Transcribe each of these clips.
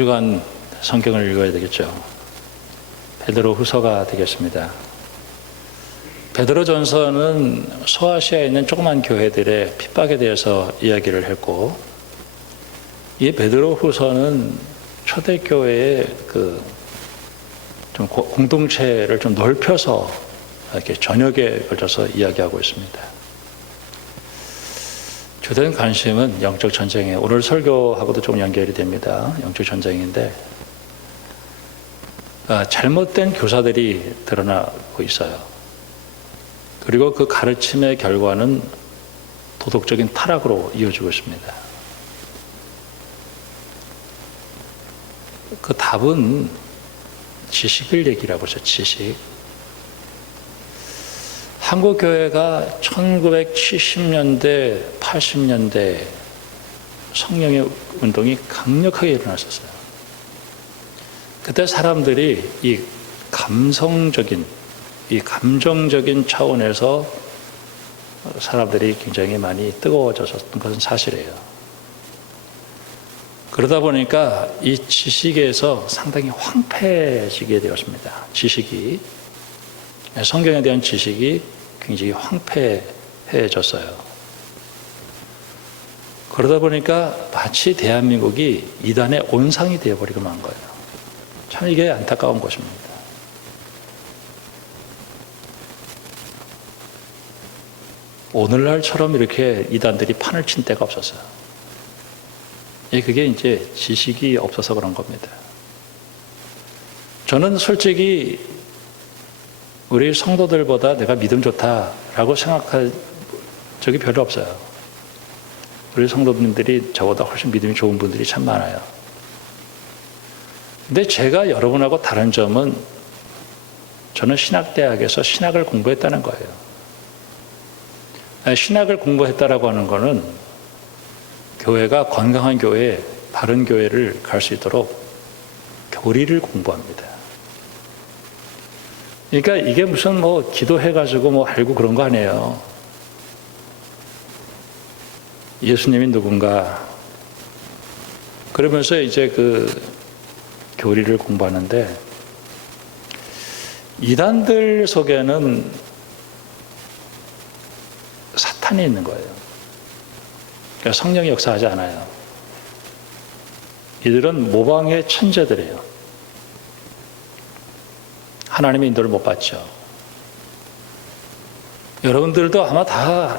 주간 성경을 읽어야 되겠죠. 베드로 후서가 되겠습니다. 베드로 전서는 소아시아에 있는 조그만 교회들의 핍박에 대해서 이야기를 했고, 이 베드로 후서는 초대교회의 좀 공동체를 좀 넓혀서 이렇게 전역에 걸쳐서 이야기하고 있습니다. 주된 관심은 영적 전쟁에, 오늘 설교하고도 좀 연결이 됩니다. 영적 전쟁인데, 잘못된 교사들이 드러나고 있어요. 그리고 그 가르침의 결과는 도덕적인 타락으로 이어지고 있습니다. 그 답은 지식을 얘기라고 하죠. 지식. 한국 교회가 1970년대, 80년대 성령의 운동이 강력하게 일어났었어요. 그때 사람들이 이 감정적인 차원에서 사람들이 굉장히 많이 뜨거워졌던 것은 사실이에요. 그러다 보니까 이 지식에서 상당히 황폐해지게 되었습니다. 지식이, 성경에 대한 지식이 굉장히 황폐해졌어요. 그러다 보니까 마치 대한민국이 이단의 온상이 되어버리고 만 거예요. 참 이게 안타까운 것입니다. 오늘날처럼 이렇게 이단들이 판을 친 때가 없었어요. 그게 이제 지식이 없어서 그런 겁니다. 저는 솔직히 우리 성도들보다 내가 믿음 좋다라고 생각할 적이 별로 없어요. 우리 성도님들이 저보다 훨씬 믿음이 좋은 분들이 참 많아요. 근데 제가 여러분하고 다른 점은 저는 신학대학에서 신학을 공부했다는 거예요. 신학을 공부했다라고 하는 거는 교회가 건강한 교회, 바른 교회를 갈 수 있도록 교리를 공부합니다. 그러니까 이게 무슨 기도해가지고 알고 그런 거 아니에요. 예수님이 누군가, 그러면서 이제 교리를 공부하는데, 이단들 속에는 사탄이 있는 거예요. 그러니까 성령이 역사하지 않아요. 이들은 모방의 천재들이에요. 하나님의 인도를 못 받죠. 여러분들도 아마 다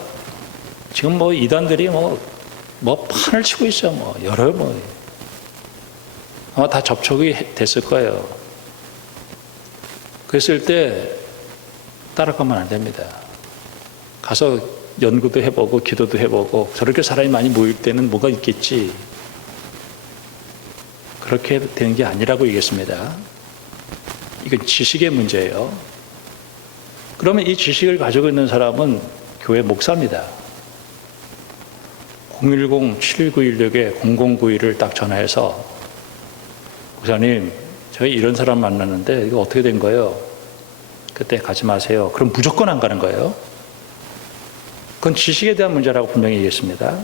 지금 이단들이 판을 치고 있죠. 아마 다 접촉이 됐을 거예요. 그랬을 때 따라가면 안 됩니다. 가서 연구도 해보고 기도도 해보고, 저렇게 사람이 많이 모일 때는 뭐가 있겠지. 그렇게 되는 게 아니라고 얘기했습니다. 이건 지식의 문제예요. 그러면 이 지식을 가지고 있는 사람은 교회 목사입니다. 010-7916-0091을 딱 전화해서, 목사님, 제가 이런 사람 만났는데 이거 어떻게 된 거예요? 그때 가지 마세요. 그럼 무조건 안 가는 거예요. 그건 지식에 대한 문제라고 분명히 얘기했습니다.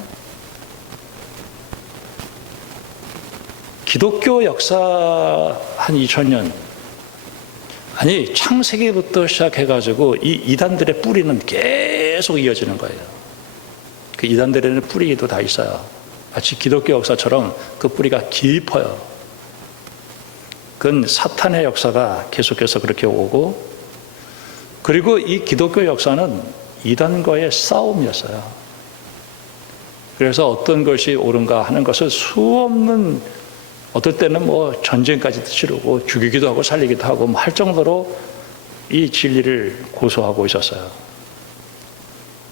기독교 역사 한 2000년, 아니 창세기부터 시작해가지고 이 이단들의 뿌리는 계속 이어지는 거예요. 그 이단들에는 뿌리도 다 있어요. 마치 기독교 역사처럼 그 뿌리가 깊어요. 그건 사탄의 역사가 계속해서 그렇게 오고, 그리고 이 기독교 역사는 이단과의 싸움이었어요. 그래서 어떤 것이 옳은가 하는 것을 수없는, 어떨 때는 전쟁까지도 치르고 죽이기도 하고 살리기도 하고 할 정도로 이 진리를 고수하고 있었어요.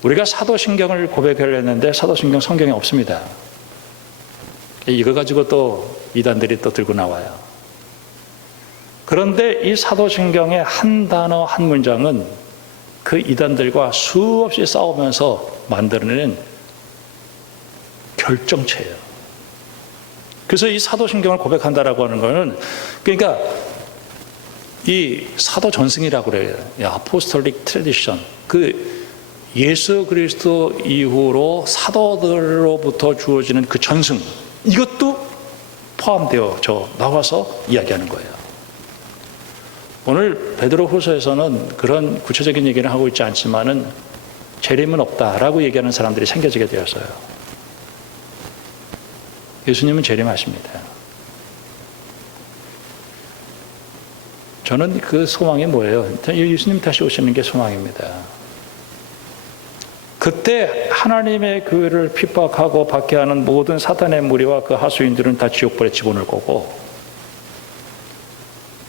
우리가 사도신경을 고백하려 했는데 사도신경 성경에 없습니다. 이거 가지고 또 이단들이 또 들고 나와요. 그런데 이 사도신경의 한 단어 한 문장은 그 이단들과 수없이 싸우면서 만들어낸 결정체예요. 그래서 이 사도신경을 고백한다라고 하는 거는, 그러니까 이 사도 전승이라고 그래요. 아포스톨릭 트래디션. 예수 그리스도 이후로 사도들로부터 주어지는 그 전승. 이것도 포함되어 나와서 이야기하는 거예요. 오늘 베드로후서에서는 그런 구체적인 얘기를 하고 있지 않지만은 재림은 없다라고 얘기하는 사람들이 생겨지게 되었어요. 예수님은 재림하십니다. 저는 그 소망이 뭐예요? 예수님 다시 오시는 게 소망입니다. 그때 하나님의 교회를 핍박하고 박해하는 모든 사탄의 무리와 그 하수인들은 다 지옥불에 집어넣을 거고,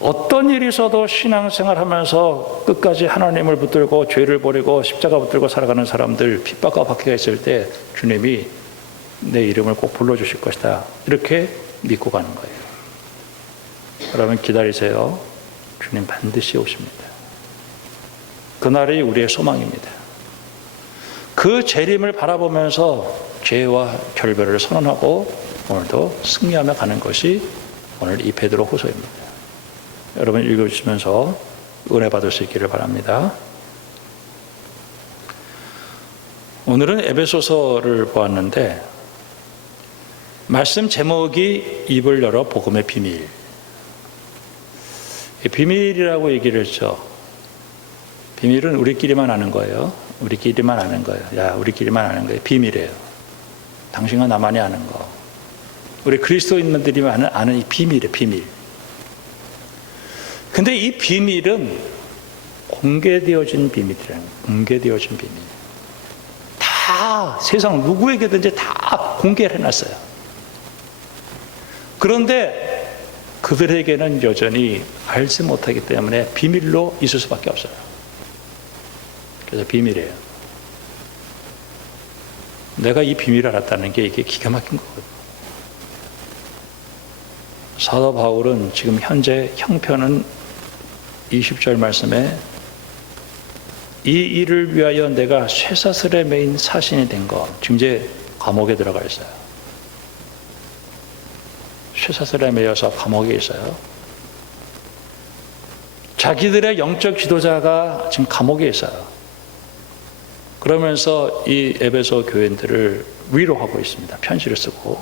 어떤 일이 있어도 신앙생활하면서 끝까지 하나님을 붙들고 죄를 버리고 십자가 붙들고 살아가는 사람들, 핍박과 박해가 있을 때 주님이 내 이름을 꼭 불러주실 것이다, 이렇게 믿고 가는 거예요. 여러분 기다리세요. 주님 반드시 오십니다. 그날이 우리의 소망입니다. 그 재림을 바라보면서 죄와 결별을 선언하고 오늘도 승리하며 가는 것이 오늘 이 베드로 후서입니다. 여러분 읽어주시면서 은혜 받을 수 있기를 바랍니다. 오늘은 에베소서를 보았는데 말씀 제목이 입을 열어 복음의 비밀. 비밀이라고 얘기를 했죠. 비밀은 우리끼리만 아는 거예요. 우리끼리만 아는 거예요. 야, 우리끼리만 아는 거예요. 비밀이에요. 당신과 나만이 아는 거. 우리 그리스도인들이 아는 이 비밀이에요. 비밀. 근데 이 비밀은 공개되어진 비밀이라는 거예요. 공개되어진 비밀. 다 세상 누구에게든지 다 공개를 해놨어요. 그런데 그들에게는 여전히 알지 못하기 때문에 비밀로 있을 수밖에 없어요. 그래서 비밀이에요. 내가 이 비밀을 알았다는 게 이게 기가 막힌 거거든요. 사도 바울은 지금 현재 형편은 20절 말씀에 이 일을 위하여 내가 쇠사슬에 매인 사신이 된 것, 지금 이제 감옥에 들어가 있어요. 쇠사슬에 매여서 감옥에 있어요. 자기들의 영적 지도자가 지금 감옥에 있어요. 그러면서 이 에베소 교인들을 위로하고 있습니다. 편지를 쓰고.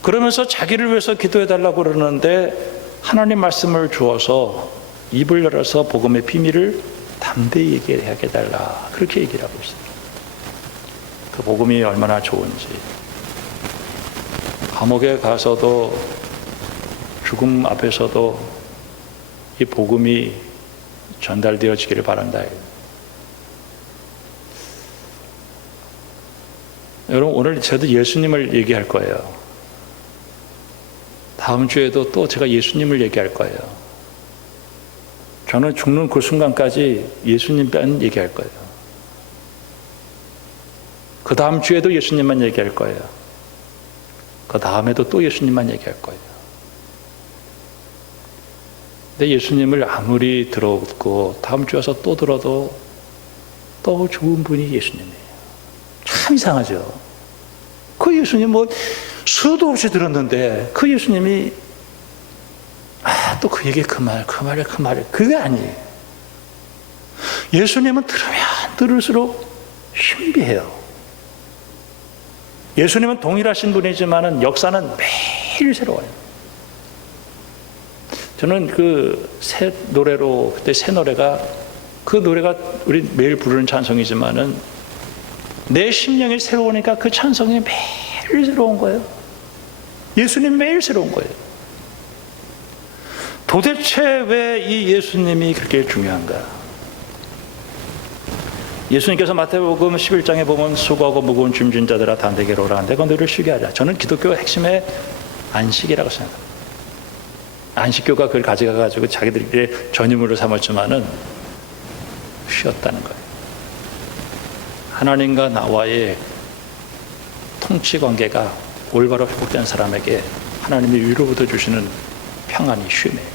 그러면서 자기를 위해서 기도해달라고 그러는데 하나님 말씀을 주어서 입을 열어서 복음의 비밀을 담대히 얘기하게 해달라, 그렇게 얘기를 하고 있습니다. 그 복음이 얼마나 좋은지. 감옥에 가서도 죽음 앞에서도 이 복음이 전달되어지기를 바란다. 여러분 오늘 저도 예수님을 얘기할 거예요. 다음 주에도 또 제가 예수님을 얘기할 거예요. 저는 죽는 그 순간까지 예수님만 얘기할 거예요. 그 다음 주에도 예수님만 얘기할 거예요. 그 다음에도 또 예수님만 얘기할 거예요. 근데 예수님을 아무리 들었고 다음 주에 와서 또 들어도 또 좋은 분이 예수님이에요. 참 이상하죠. 그 예수님 수도 없이 들었는데 그 예수님이 또 그 얘기 그 말 그게 아니에요. 예수님은 들으면 들을수록 신비해요. 예수님은 동일하신 분이지만 역사는 매일 새로워요. 저는 그 새 노래로, 그때 새 노래가, 그 노래가 우리 매일 부르는 찬송이지만은 내 심령이 새로우니까 그 찬송이 매일 새로운 거예요. 예수님 매일 새로운 거예요. 도대체 왜 이 예수님이 그렇게 중요한가? 예수님께서 마태복음 11장에 보면 수고하고 무거운 짐진 자들아 다 내게로 오라, 내가 너희를 쉬게 하자. 저는 기독교 핵심의 안식이라고 생각합니다. 안식교가 그걸 가져가가지고 자기들끼리 전유물을 삼았지만은 쉬었다는 거예요. 하나님과 나와의 통치 관계가 올바로 회복된 사람에게 하나님이 위로부터 주시는 평안이 쉼이에요.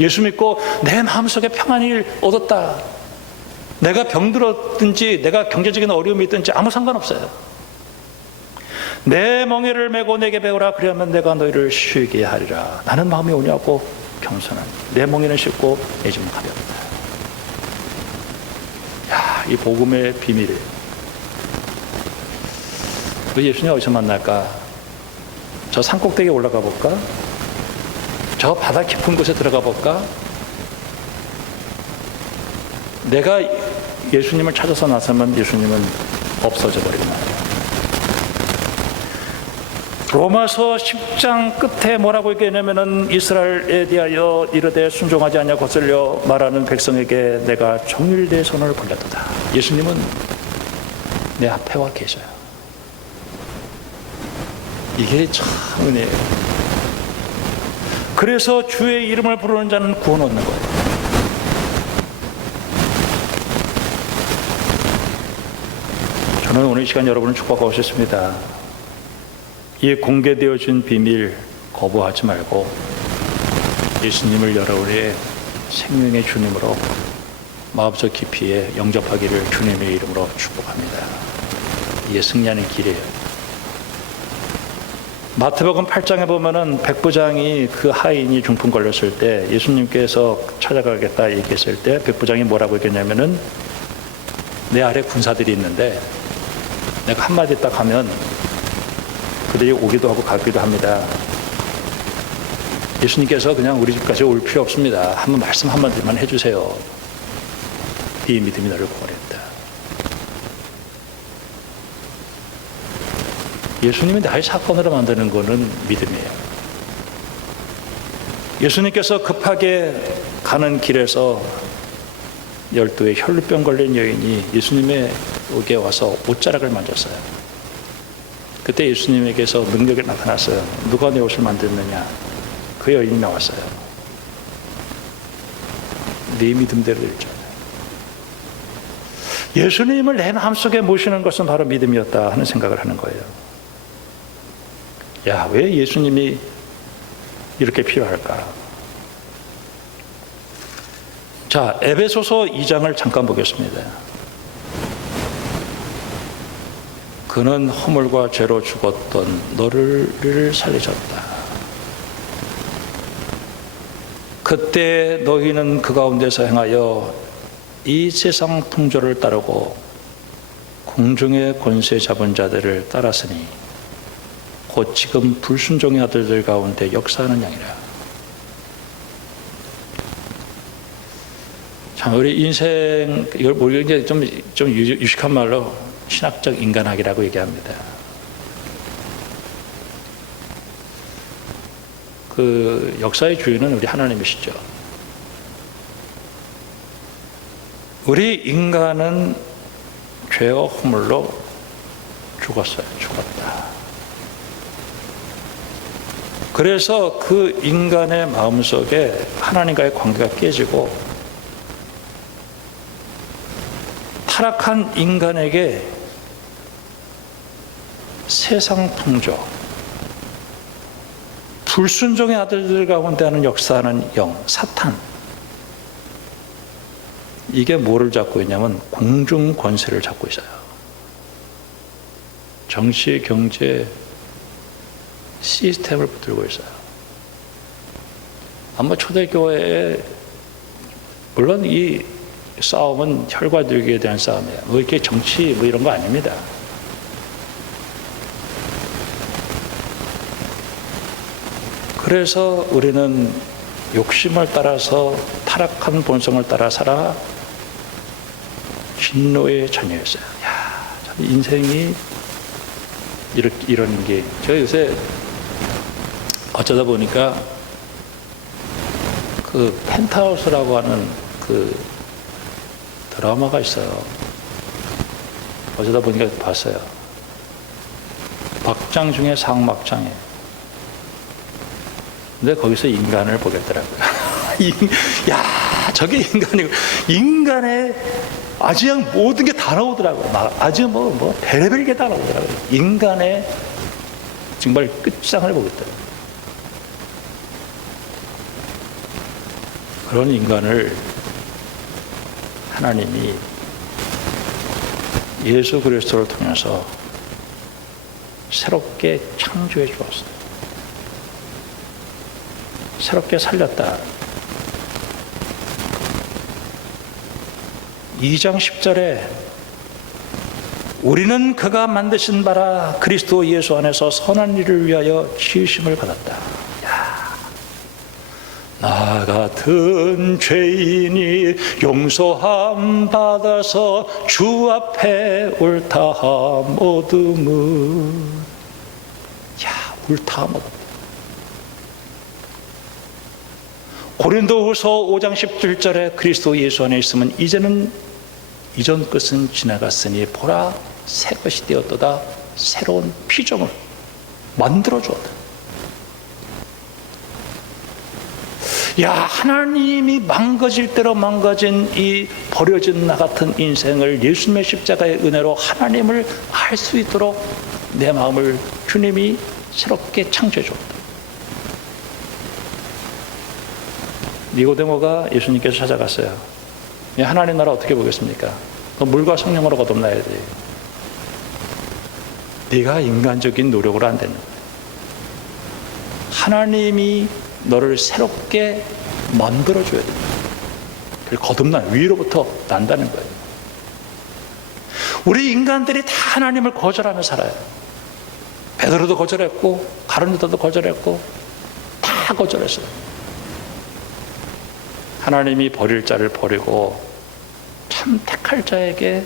예수 믿고 내 마음속에 평안을 얻었다. 내가 병들었든지 내가 경제적인 어려움이 있든지 아무 상관없어요. 내 멍에를 메고 내게 배우라, 그리하면 내가 너희를 쉬게 하리라. 나는 마음이 온유하고 겸손한, 내 멍에는 쉽고 내 짐은 가볍다. 야, 이 복음의 비밀이에요. 그 예수님 어디서 만날까? 저 산꼭대기에 올라가 볼까? 저 바다 깊은 곳에 들어가 볼까? 내가 예수님을 찾아서 나서면 예수님은 없어져 버린 말이에요. 로마서 10장 끝에 뭐라고 얘기하냐면은 이스라엘에 대하여 이르되 순종하지 않냐 거슬려 말하는 백성에게 내가 정밀대 손을 벌렸도다. 예수님은 내 앞에 와 계셔요. 이게 참 은혜예요. 그래서 주의 이름을 부르는 자는 구원 얻는 거예요. 저는 오늘 이 시간 여러분을 축복하고 싶습니다. 이 공개되어진 비밀 거부하지 말고 예수님을 여러분의 생명의 주님으로 마음속 깊이에 영접하기를 주님의 이름으로 축복합니다. 이게 승리하는 길이에요. 마태복음 8장에 보면은 백부장이 그 하인이 중풍 걸렸을 때 예수님께서 찾아가겠다 얘기했을 때 백부장이 뭐라고 얘기했냐면은 내 아래 군사들이 있는데 내가 한마디 딱 하면 그들이 오기도 하고 가기도 합니다. 예수님께서 그냥 우리 집까지 올 필요 없습니다. 한번 말씀 한마디만 해주세요. 이 믿음이 너를 구원했다. 예수님이 나의 사건으로 만드는 것은 믿음이에요. 예수님께서 급하게 가는 길에서 12의 혈루병 걸린 여인이 예수님에게 와서 옷자락을 만졌어요. 그때 예수님에게서 능력이 나타났어요. 누가 내 옷을 만졌느냐? 그 여인이 나왔어요. 네 믿음대로 됐잖아요. 예수님을 내 마음속에 모시는 것은 바로 믿음이었다 하는 생각을 하는 거예요. 야, 왜 예수님이 이렇게 필요할까? 자, 에베소서 2장을 잠깐 보겠습니다. 그는 허물과 죄로 죽었던 너를 살리셨다. 그때 너희는 그 가운데서 행하여 이 세상 풍조를 따르고 공중의 권세 잡은 자들을 따랐으니 곧 지금 불순종의 아들들 가운데 역사하는 양이라. 참 우리 인생 이걸 모르는 좀 유식한 말로 신학적 인간학이라고 얘기합니다. 그 역사의 주인은 우리 하나님이시죠. 우리 인간은 죄와 허물로 죽었어요. 죽었다. 그래서 그 인간의 마음속에 하나님과의 관계가 깨지고 타락한 인간에게 세상 풍조, 불순종의 아들들 가운데 하는 역사하는 영, 사탄, 이게 뭐를 잡고 있냐면 공중 권세를 잡고 있어요. 정치, 경제, 시스템을 붙들고 있어요. 아마 초대교회에 물론 이 싸움은 혈과들기에 대한 싸움이에요. 뭐 이렇게 정치 뭐 이런 거 아닙니다. 그래서 우리는 욕심을 따라서 타락한 본성을 따라 살아 진노의 자녀였어요. 야, 참 인생이 이런 게 제가 요새 어쩌다 보니까 그 펜트하우스라고 하는 그 드라마가 있어요. 어쩌다 보니까 봤어요. 박장중의 상막장에. 근데 거기서 인간을 보겠더라고요. 야, 저게 인간이고, 인간의 아주 그냥 모든 게 다 나오더라고요. 막 아주 뭐 별의별 게 다 나오더라고요. 인간의 정말 끝장을 보겠더라고요. 그런 인간을 하나님이 예수 그리스도를 통해서 새롭게 창조해 주었어요. 새롭게 살렸다. 2장 10절에 우리는 그가 만드신 바라 그리스도 예수 안에서 선한 일을 위하여 지으심을 받았다. 나 같은 죄인이 용서함 받아서 주 앞에 옳다함 얻음은, 옳다함 얻음. 고린도후서 5장 17절에 그리스도 예수 안에 있으면 이제는 이전 것은 지나갔으니 보라 새 것이 되었도다. 새로운 피조물 만들어 주었다. 하나님이 망가질 대로 망가진 이 버려진 나 같은 인생을 예수님의 십자가의 은혜로 하나님을 알 수 있도록 내 마음을 주님이 새롭게 창조해 주었다. 니고데모가 예수님께서 찾아갔어요. 하나님 나라 어떻게 보겠습니까? 너 물과 성령으로 거듭나야 돼. 네가 인간적인 노력으로 안 되는 거야. 하나님이 너를 새롭게 만들어줘야 돼. 거듭난 위로부터 난다는 거예요. 우리 인간들이 다 하나님을 거절하며 살아요. 베드로도 거절했고 가룟유다도 거절했고 다 거절했어요. 하나님이 버릴 자를 버리고 참 택할 자에게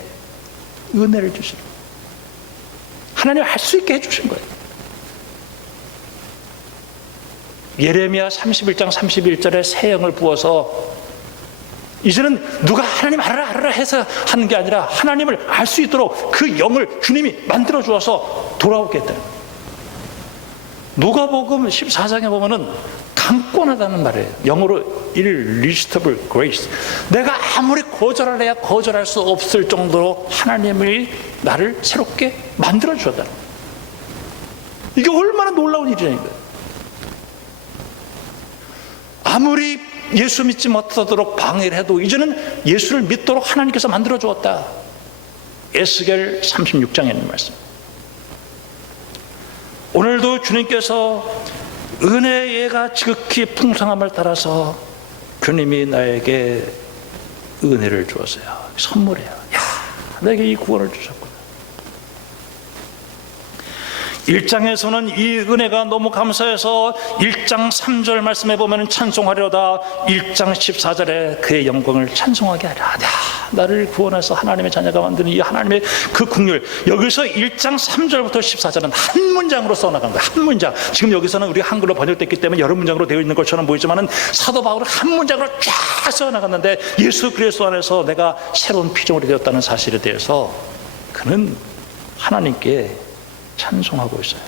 은혜를 주시는 거예요. 하나님 할 수 있게 해주신 거예요. 예레미야 31장 31절에 새 영을 부어서 이제는 누가 하나님 알아라 해서 하는 게 아니라 하나님을 알 수 있도록 그 영을 주님이 만들어 주어서 돌아오게 했다. 누가복음 14장에 보면은 강권하다는 말이에요. 영어로 irresistible grace. 내가 아무리 거절을 해야 거절할 수 없을 정도로 하나님이 나를 새롭게 만들어 주었다. 이게 얼마나 놀라운 일이냐는 거예요. 아무리 예수 믿지 못하도록 방해를 해도 이제는 예수를 믿도록 하나님께서 만들어 주었다. 에스겔 36장에 있는 말씀. 오늘도 주님께서 은혜가 지극히 풍성함을 따라서 주님이 나에게 은혜를 주었어요. 선물이에요. 내게 이 구원을 주셨구나. 1장에서는 이 은혜가 너무 감사해서 1장 3절 말씀에 보면 찬송하려다 1장 14절에 그의 영광을 찬송하게 하라. 나를 구원해서 하나님의 자녀가 만드는 이 하나님의 그 긍휼. 여기서 1장 3절부터 14절은 한 문장으로 써나간 거예요. 한 문장. 지금 여기서는 우리 한글로 번역됐기 때문에 여러 문장으로 되어 있는 것처럼 보이지만은 사도 바울은 한 문장으로 쫙 써나갔는데 예수 그리스도 안에서 내가 새로운 피조물이 되었다는 사실에 대해서 그는 하나님께 찬송하고 있어요.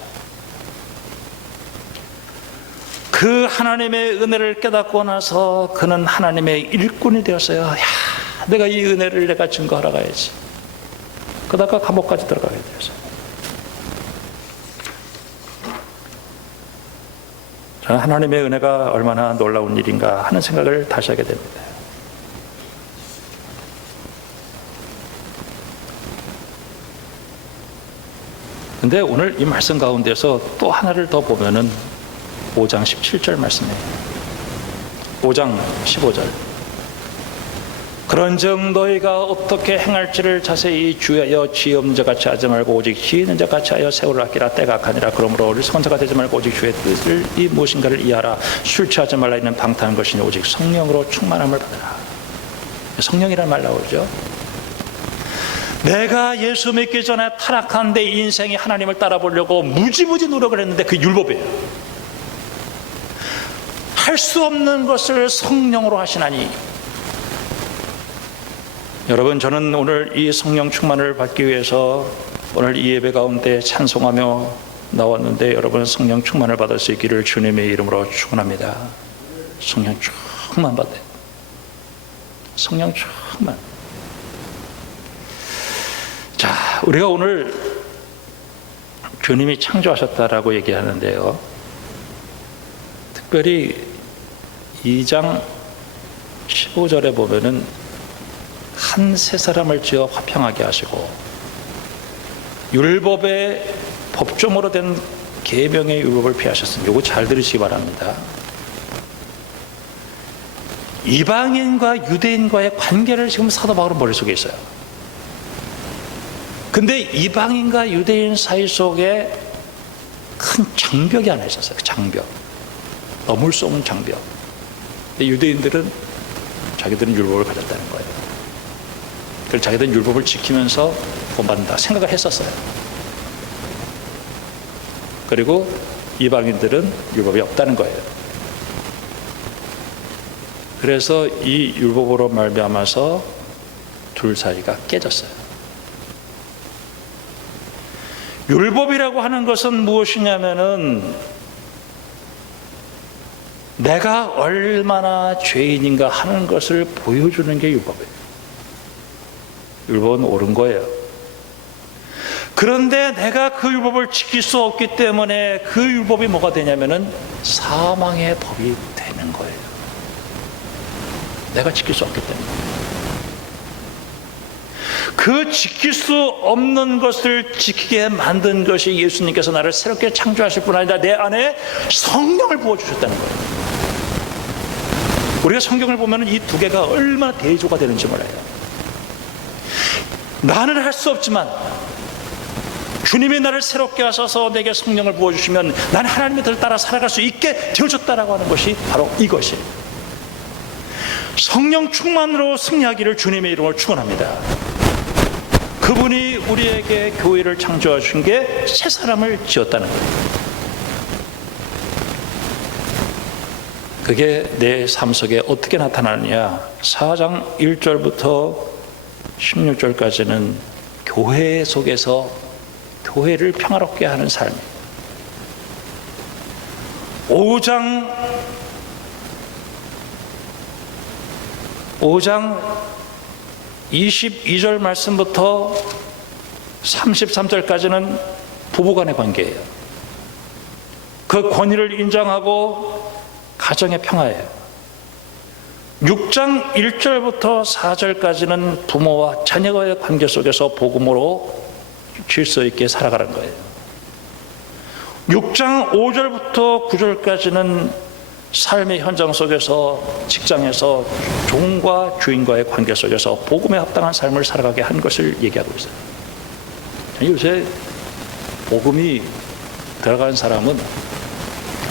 그 하나님의 은혜를 깨닫고 나서 그는 하나님의 일꾼이 되었어요. 내가 이 은혜를 내가 증거하러 가야지. 그러다가 감옥까지 들어가게 되었어요. 저는 하나님의 은혜가 얼마나 놀라운 일인가 하는 생각을 다시 하게 됩니다. 근데 오늘 이 말씀 가운데서 또 하나를 더 보면은 5장 17절 말씀이에요. 5장 15절. 그런즉 너희가 어떻게 행할지를 자세히 주의하여 지혜 없는 자 같이 하지 말고 오직 지혜 있는 자 같이 하여 세월을 아끼라. 때가 악하니라. 그러므로 어리석은 자가 되지 말고 오직 주의 뜻을 이 무엇인가를 이해하라. 술 취하지 말라. 이는 방탕한 것이니 오직 성령으로 충만함을 받으라. 성령이라는 말 나오죠. 내가 예수 믿기 전에 타락한 내 인생이 하나님을 따라보려고 무지무지 노력을 했는데 그 율법이에요. 할 수 없는 것을 성령으로 하시나니. 여러분, 저는 오늘 이 성령 충만을 받기 위해서 오늘 이 예배 가운데 찬송하며 나왔는데 여러분 성령 충만을 받을 수 있기를 주님의 이름으로 축원합니다. 성령 충만 받아요. 성령 충만. 자, 우리가 오늘 주님이 창조하셨다라고 얘기하는데요. 특별히 2장 15절에 보면은 한 세 사람을 지어 화평하게 하시고 율법의 법조문으로 된 계명의 율법을 피하셨습니다. 이거 잘 들으시기 바랍니다. 이방인과 유대인과의 관계를 지금 사도 바울은 머릿속에 있어요. 근데 이방인과 유대인 사이 속에 큰 장벽이 하나 있었어요. 그 장벽, 넘을 수 없는 장벽. 근데 유대인들은 자기들은 율법을 가졌다는 거예요. 그래서 자기들은 율법을 지키면서 구원받는다 생각을 했었어요. 그리고 이방인들은 율법이 없다는 거예요. 그래서 이 율법으로 말미암아서 둘 사이가 깨졌어요. 율법이라고 하는 것은 무엇이냐면은 내가 얼마나 죄인인가 하는 것을 보여주는 게 율법이에요. 율법은 옳은 거예요. 그런데 내가 그 율법을 지킬 수 없기 때문에 그 율법이 뭐가 되냐면은 사망의 법이 되는 거예요. 내가 지킬 수 없기 때문에. 그 지킬 수 없는 것을 지키게 만든 것이 예수님께서 나를 새롭게 창조하실 뿐 아니라 내 안에 성령을 부어주셨다는 거예요. 우리가 성경을 보면 이 두 개가 얼마나 대조가 되는지 몰라요. 나는 할 수 없지만 주님이 나를 새롭게 하셔서 내게 성령을 부어주시면 나는 하나님의 뜻을 따라 살아갈 수 있게 되어졌다라고 하는 것이 바로 이것이에요. 성령 충만으로 승리하기를 주님의 이름으로 축원합니다. 그분이 우리에게 교회를 창조하신 게 새 사람을 지었다는 거예요. 그게 내 삶 속에 어떻게 나타나느냐. 4장 1절부터 16절까지는 교회 속에서 교회를 평화롭게 하는 삶이에요. 5장 22절 말씀부터 33절까지는 부부간의 관계예요. 그 권위를 인정하고 가정의 평화예요. 6장 1절부터 4절까지는 부모와 자녀와의 관계 속에서 복음으로 질서 있게 살아가는 거예요. 6장 5절부터 9절까지는 삶의 현장 속에서 직장에서 종과 주인과의 관계 속에서 복음에 합당한 삶을 살아가게 한 것을 얘기하고 있어요. 요새 복음이 들어간 사람은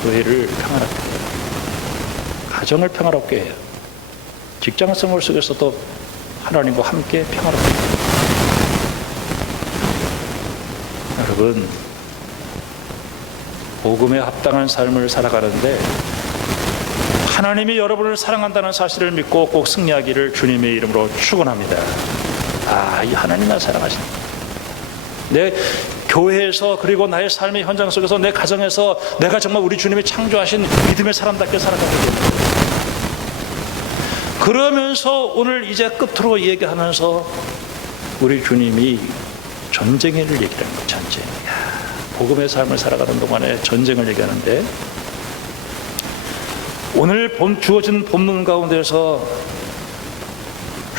교회를 평화롭게 해요. 가정을 평화롭게 해요. 직장 생활 속에서도 하나님과 함께 평화롭게 해요. 여러분, 복음에 합당한 삶을 살아가는데 하나님이 여러분을 사랑한다는 사실을 믿고 꼭 승리하기를 주님의 이름으로 축원합니다. 이 하나님 나 사랑하신다. 내 교회에서 그리고 나의 삶의 현장 속에서 내 가정에서 내가 정말 우리 주님이 창조하신 믿음의 사람답게 살아가게 됩니다. 그러면서 오늘 이제 끝으로 얘기하면서 우리 주님이 전쟁을 얘기하는 거예요. 전쟁. 복음의 삶을 살아가는 동안에 전쟁을 얘기하는데 오늘 주어진 본문 가운데서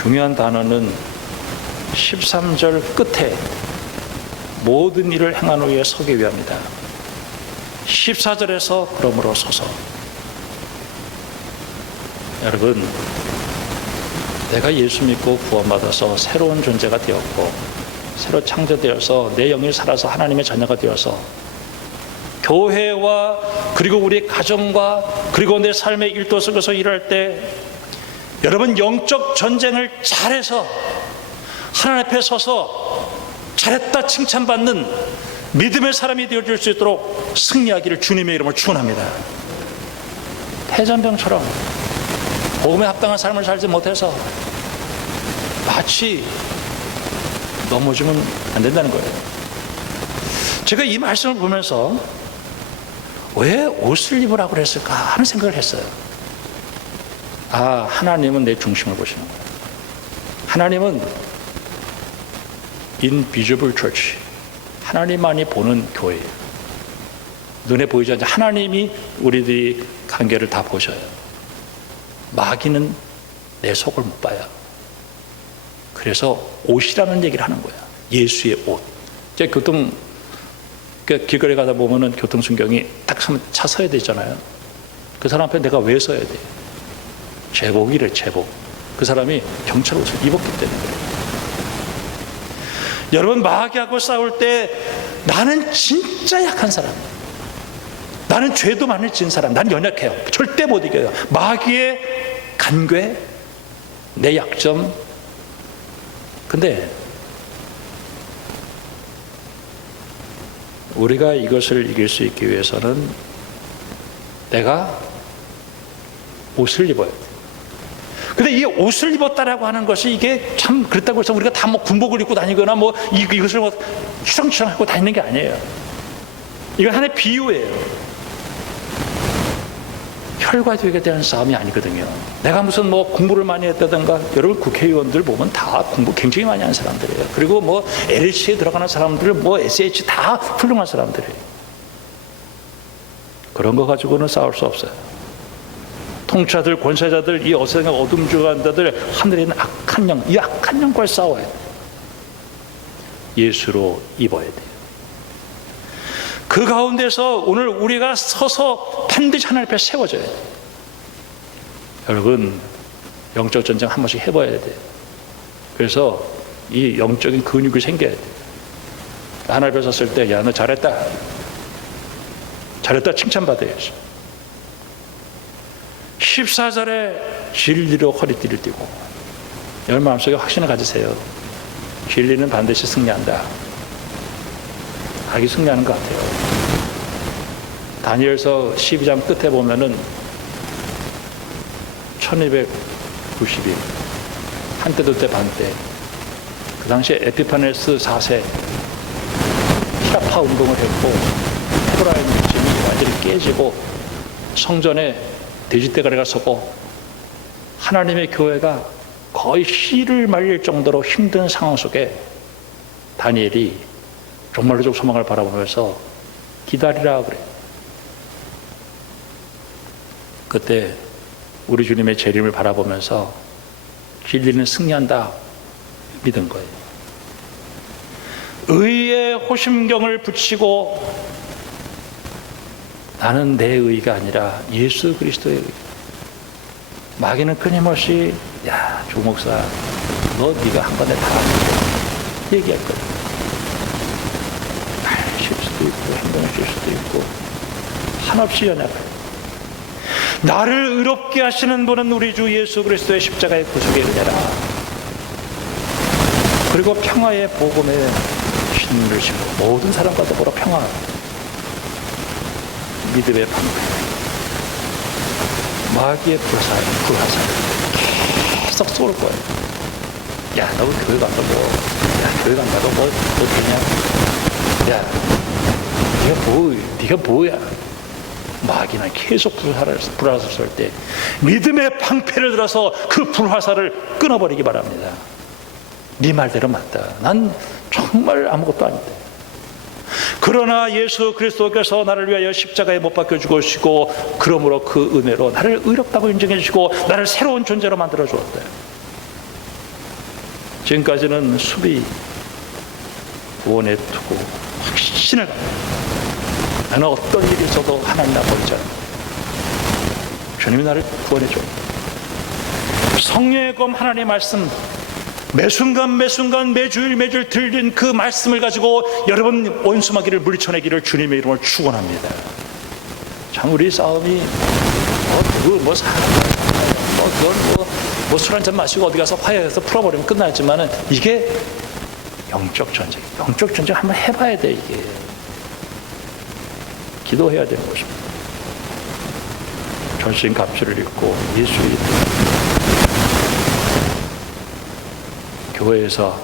중요한 단어는 13절 끝에 모든 일을 행한 후에 서기 위함이다. 14절에서 그러므로 서서. 여러분, 내가 예수 믿고 구원받아서 새로운 존재가 되었고 새로 창조되어서 내 영이 살아서 하나님의 자녀가 되어서 교회와 그리고 우리 가정과 그리고 내 삶의 일도 속에서 일할 때 여러분 영적 전쟁을 잘해서 하나님 앞에 서서 잘했다 칭찬받는 믿음의 사람이 되어줄 수 있도록 승리하기를 주님의 이름으로 축원합니다. 패전병처럼 복음에 합당한 삶을 살지 못해서 마치 넘어지면 안 된다는 거예요. 제가 이 말씀을 보면서 왜 옷을 입으라고 그랬을까 하는 생각을 했어요. 하나님은 내 중심을 보시는 거예요. 하나님은 invisible church, 하나님만이 보는 교회예요. 눈에 보이지 않는 하나님이 우리들이 관계를 다 보셔요. 마귀는 내 속을 못 봐요. 그래서 옷이라는 얘기를 하는 거야. 예수의 옷. 이제 길거리 가다 보면은 교통순경이 딱 하면 차 서야 되잖아요. 그 사람 앞에 내가 왜 서야 돼? 제복이래, 제복. 그 사람이 경찰 옷을 입었기 때문에 그래요. 여러분, 마귀하고 싸울 때 나는 진짜 약한 사람이에요. 나는 죄도 많이 지은 사람, 난 연약해요. 절대 못 이겨요. 마귀의 간괴, 내 약점. 근데 우리가 이것을 이길 수 있기 위해서는 내가 옷을 입어야 돼. 근데 이 옷을 입었다라고 하는 것이 이게 참 그렇다고 해서 우리가 다 뭐 군복을 입고 다니거나 뭐 이것을 뭐 추렁추렁 하고 다니는 게 아니에요. 이건 하나의 비유예요. 혈과 육에 대한 싸움이 아니거든요. 내가 무슨 뭐 공부를 많이 했다든가, 여러분 국회의원들 보면 다 공부 굉장히 많이 하는 사람들이에요. 그리고 뭐 LH에 들어가는 사람들, 뭐 SH 다 훌륭한 사람들이에요. 그런 거 가지고는 싸울 수 없어요. 통치자들, 권세자들, 이 어세상 어둠 주관자들, 하늘에 있는 악한 영, 이 악한 영과 싸워야 돼요. 예수로 입어야 돼요. 그 가운데서 오늘 우리가 서서 반드시 하나님 앞에 세워져야 돼요. 여러분, 영적 전쟁 한 번씩 해봐야 돼요. 그래서 이 영적인 근육이 생겨야 돼요. 하나님 앞에 섰을 때, 야, 너 잘했다. 잘했다 칭찬받아야지. 14절에 진리로 허리띠를 띠고, 여러분 마음속에 확신을 가지세요. 진리는 반드시 승리한다. 악이 승리하는 것 같아요. 다니엘서 12장 끝에 보면은 1290일 한때도 때 반때, 그 당시에 에피파네스 4세 히라파 운동을 했고 헤브라임 진이 완전히 깨지고 성전에 돼지떼가리가 서고 하나님의 교회가 거의 씨를 말릴 정도로 힘든 상황 속에 다니엘이 정말로 좀 소망을 바라보면서 기다리라 그래요. 그때 우리 주님의 재림을 바라보면서 진리는 승리한다 믿은 거예요. 의의 호심경을 붙이고, 나는 내 의가 아니라 예수 그리스도의 의. 마귀는 끊임없이, 야, 조 목사, 네가 한 번에 다 얘기할 거야. 쉴 수도 있고 행동을 쉴 수도 있고 한없이 연약해요. 나를 의롭게 하시는 분은 우리 주 예수 그리스도의 십자가의 구속의 은혜라. 그리고 평화의 복음에 신을 신고 모든 사람과 더불어 평화, 믿음의 방패, 마귀의 불화살 계속 쏠 거예요. 야, 너 교회 간다 뭐, 야, 교회 간다고 뭐 되냐? 야, 네가 뭐야? 마귀는 계속 불화살 쏠 때 믿음의 방패를 들어서 그 불화살을 끊어버리기 바랍니다. 네 말대로 맞다. 난 정말 아무것도 아닌데. 그러나 예수 그리스도께서 나를 위하여 십자가에 못 박혀 죽으시고, 그러므로 그 은혜로 나를 의롭다고 인정해 주시고 나를 새로운 존재로 만들어 주었다. 지금까지는 수비, 구원의 투구, 확신을 갖고 나는 어떤 일이 있어도 하나님 나 버리지 않는다. 주님이 나를 구원해 줘. 성령의 검 하나님의 말씀, 매순간 매주일 들린 그 말씀을 가지고 여러분 원수마귀를 물리쳐내기를 주님의 이름으로 축원합니다. 참 우리 싸움이 술 한잔 마시고 어디 가서 화해해서 풀어버리면 끝나지만은 이게 영적 전쟁 한번 해봐야 돼. 이게 기도해야 되는 것입니다. 전신 갑주를 입고 예수 이름, 교회에서,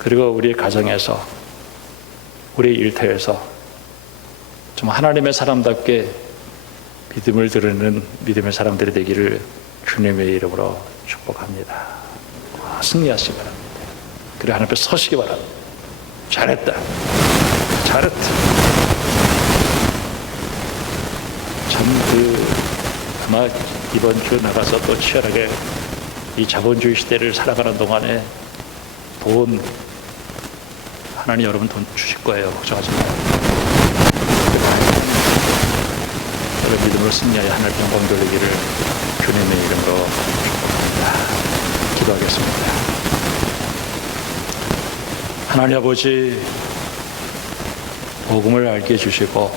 그리고 우리의 가정에서, 우리의 일터에서 좀 하나님의 사람답게 믿음을 드리는 믿음의 사람들이 되기를 주님의 이름으로 축복합니다. 승리하시기 바랍니다. 그리고 하나님 앞에 서시기 바랍니다. 잘했다. 아마 이번 주 나가서 또 치열하게 이 자본주의 시대를 살아가는 동안에 돈, 하나님 여러분 돈 주실 거예요. 걱정하지 마요. 여러분 믿음으로 승리하여 하나님 영광 돌리기를 주님의 이름으로 축복합니다. 기도하겠습니다. 하나님 아버지 복음을 알게 해주시고